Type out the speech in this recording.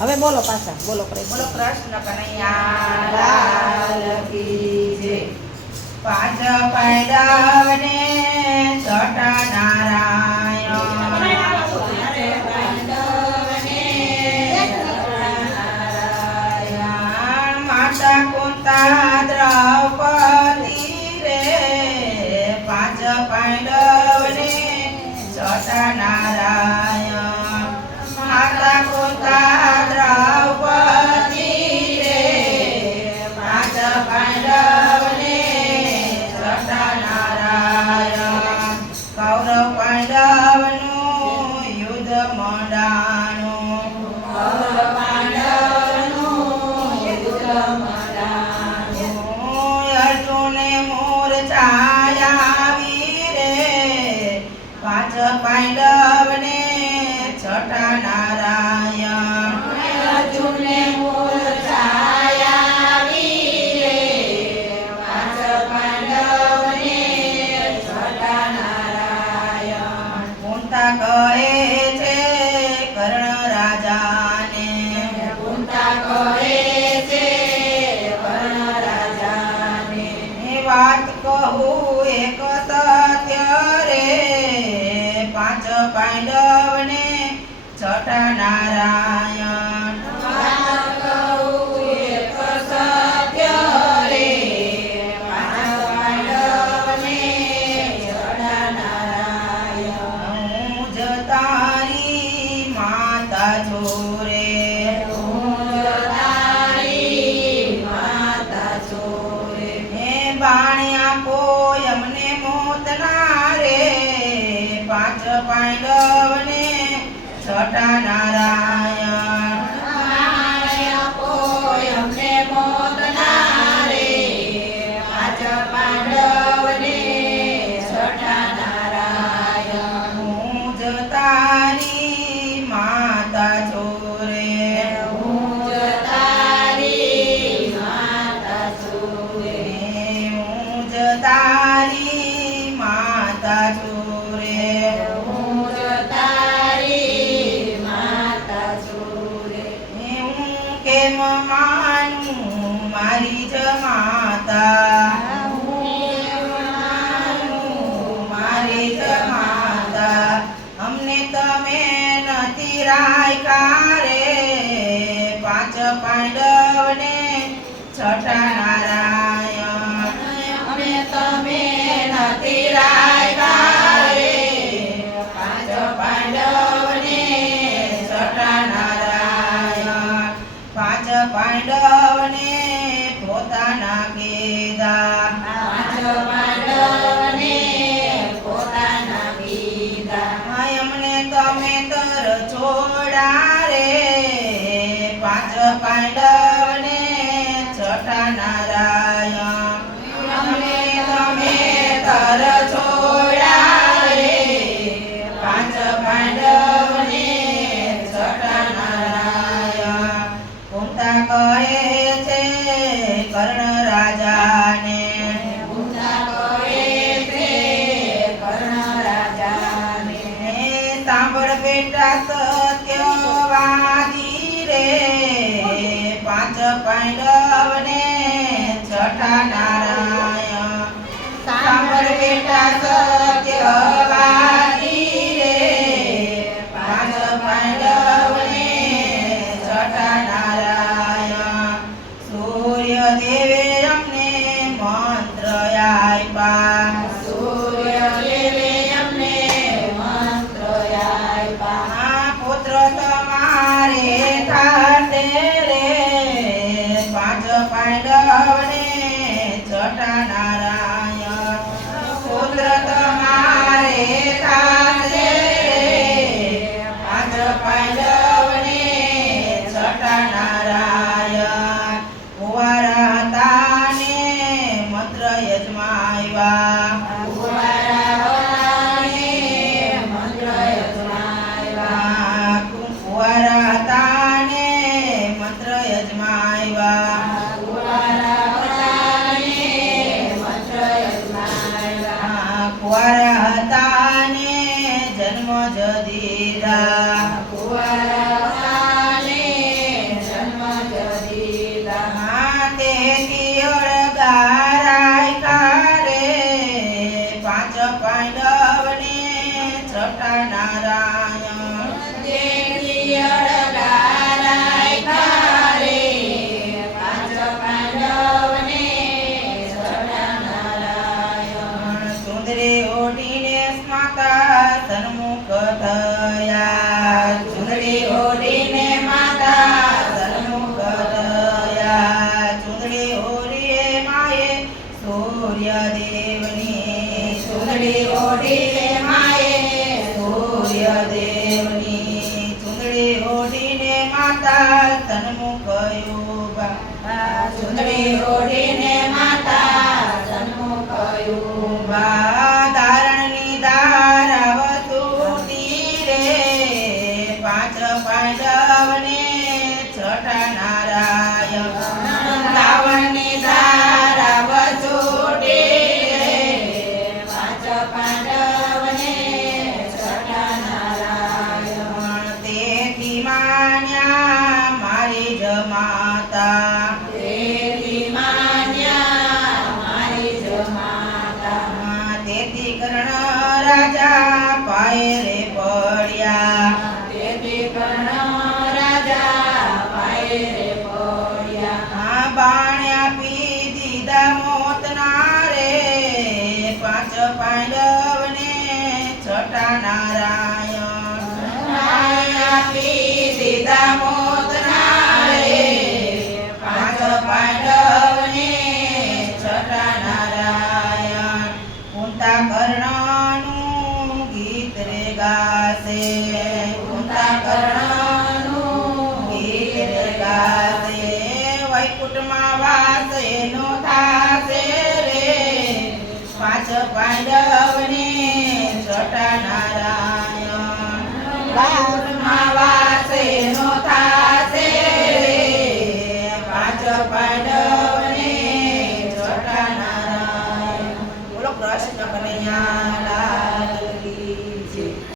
હવે બોલો પાછા, બોલો બોલો કૃષ્ણ. કૃષ્ણ કનૈયા લાલ કી જય. પાંચ પાંડવને છઠ્ઠા નારાયણ. માતા કુંતા દ્રૌપદી રે, પાંચ પાંડવને છઠ્ઠા નારાયણ. માતા કુંતા દ્રૌપદી રે, પાંચ પાંડવને છઠ્ઠા નારાયણ. કૌરવ પાંડવનું યુદ્ધ મંડાણું. કૌરવ પાંડવનું યુદ્ધ મંડાણું. અર્જુને મૂર્છાયાવી રે, પાંચ પાંડવને છઠ્ઠા નારાયણ. અર્જુને મૂર્છાયાવી રે, પાંચ પાંડવને છઠ્ઠા નારાયણ. કુંતા કહે છે કર્ણ રાજાને. કુંતા કહે છે કર્ણ રાજાને. વાત કહું એક સત્ય રે, પાંચ પાંડવને છઠ્ઠા નારાયણ. વાત કહું એક સત્ય રે, પાંચ પાંડવને છઠ્ઠા નારાયણ. હું જ તારી માતા છું રે, હું જ તારી માતા છું રે. હે બાણી આપો અમને મોતના રે, પાંચ પાંડવને છઠ્ઠા નારાયણ. બાણી આપો અમને મોતના રે, પાંચ પાંડવને છઠ્ઠા નારાયણ. હું જ તારી માતા છું રે, હું જ તારી માતા છું રે. હું જ તારી માતા છું રે, હું જ તારી માતા છું રે. હું કેમ માનું મારી જ માતા, હું કેમ માનું મારી જ માતા. અમને તમે નથી રાખ્યા રે, પાંચ પાંડવને છઠ્ઠા નારાયણ. અમે તમે નથી રાખ્યા રે, પાંચ પાંડવને છઠ્ઠા નારાયણ. પાંચ પાંડવને પોતાના કીધા, પાંચ પાંડવને પોતાના કીધા. અમને તમે તર છોડા રે, પાંચ પાંડવને છઠ્ઠા નારાયણ. અમને તમે તર છોડા રે, પાંચ પાંડવને છઠ્ઠા નારાયણ. કુંતા કહે છે કર્ણ રાજાને. કુંતા કહે છે કર્ણ રાજાને. સાંભળ બેટા સત્યવાદી રે, પાંચ પાંડવને છઠ્ઠા નારાયણ. સાંભળ બેટા સત્યવાદી રે, પાંચ પાંડવને છઠ્ઠા નારાયણ. સૂર્ય દેવે અમને મંત્ર આપ્યા, સૂર્ય દેવે અમને મંત્ર આપ્યા. પુત્ર તમારે થાશે રે, પાંચ પાંડવને છઠ્ઠા નારાયણ. પુત્ર તમારે થાશે રે, પાંચ પાંડવને છઠ્ઠા નારાયણ. કુંવારા હતા ને મંત્ર યજમાવ્યા, કુંવારા હતા ને મંત્ર યજમાવ્યા. કુંવારા હતા ને મંત્ર યજમાવ્યા. કુંવારા હતા ને મંત્ર અળગા રાખ્યા રે પાંચ પાંડવને છઠ્ઠા નારાયણ સુંદરી ઓઢીને માતા સન્મુખ થયા ચુંદડી ઓઢીને માતા સન્મુખ થયા ચુંદડી ઓઢીએ માએ સૂર્યદેવની ચુંદડી ઓઢીને માએ સૂર્યદેવની ચુંદડી ઓઢીને માતા સન્મુખ ઉભા ચુંદડી ઓઢીને માતા સન્મુખ ઉભા ધારણની ધારાવતી રે પાંચ પાંડવને છઠ્ઠા નારાયણ રાવણની ધારાવતી રે પાંચ પાંડવને છઠ્ઠા નારાયણ તેથી માન્યા મારી જ માતા તેથી માન્યા મારી જ માતા તેથી કર્ણ રાજા પાયે રે પડ્યા તેથી કર્ણ રાજા પાયે રે પડ્યા બાણ આપી દીધા મોતના રે પાંચ પાંડવને છઠ્ઠા નારાયણ બાણ આપી દીધા મોતના રે પાંચ પાંડવને છઠ્ઠા નારાયણ કુંતા કર્ણનું ગીત રે ગાશે કુંતા કર્ણનું ગીત રે ગાશે વૈકુંઠમાં વાસ એનો થાશે રે પાંચ પાંડવ